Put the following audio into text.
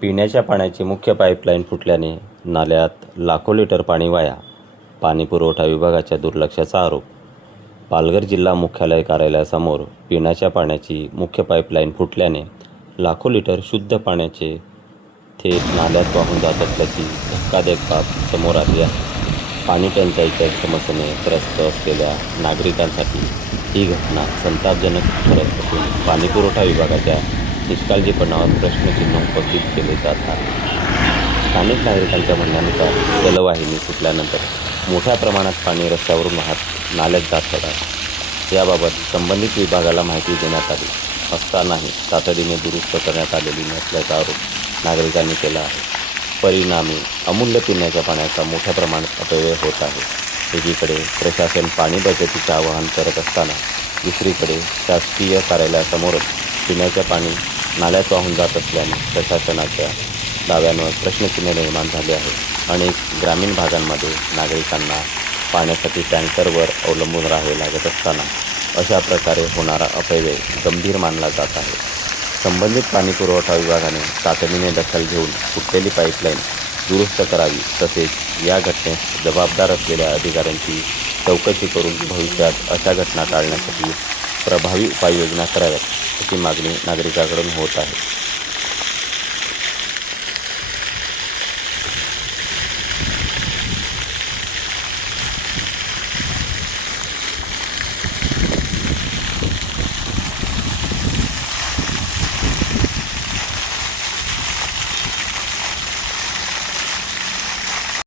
पिण्याच्या पाण्याची मुख्य पाईपलाईन फुटल्याने नाल्यात लाखो लिटर पाणी वाया, पाणीपुरवठा विभागाच्या दुर्लक्षाचा आरोप. पालघर जिल्हा मुख्यालय कार्यालयासमोर पिण्याच्या पाण्याची मुख्य पाईपलाईन फुटल्याने लाखो लिटर शुद्ध पाण्याचे थेट नाल्यात वाहून जात असल्याची धक्कादायक बाब समोर आली आहे. पाणी टंचाईच्या समस्येने त्रस्त असलेल्या नागरिकांसाठी ही घटना संतापजनक ठरत असून पाणीपुरवठा विभागाच्या निष्काळजीपणावर प्रश्नचिन्ह उपस्थित केले जात आहे. स्थानिक नागरिकांच्या म्हणण्यानुसार जलवाहिनी फुटल्यानंतर मोठ्या प्रमाणात पाणी रस्त्यावरून वाहत नाल्यात जात होता. याबाबत संबंधित विभागाला माहिती देण्यात आली असतानाही तातडीने दुरुस्त करण्यात आलेली नसल्याचा आरोप नागरिकांनी केला आहे. परिणामी अमूल्य पिण्याच्या पाण्याचा मोठ्या प्रमाणात अपव्यय होत आहे. एकीकडे प्रशासन पाणी बचतीचे आवाहन करत असताना दुसरीकडे शासकीय कार्यालयासमोरच पिण्याचे पाणी नाल्यात वाहून जात असल्याने प्रशासनाच्या दाव्यांवर प्रश्नचिन्ह निर्माण झाले आहे. अनेक ग्रामीण भागांमध्ये नागरिकांना पाण्यासाठी टँकरवर अवलंबून राहावे लागत असताना अशा प्रकारे होणारा अपव्यय गंभीर मानला जात आहे. संबंधित पाणीपुरवठा विभागाने तातडीने दखल घेऊन फुटलेली पाईपलाईन दुरुस्त करावी, तसेच या घटनेस जबाबदार असलेल्या अधिकाऱ्यांची चौकशी करून भविष्यात अशा घटना टाळण्यासाठी प्रभावी उपाययोजना कराव्यात, अशी मागणी नागरिकांकडून होत आहे.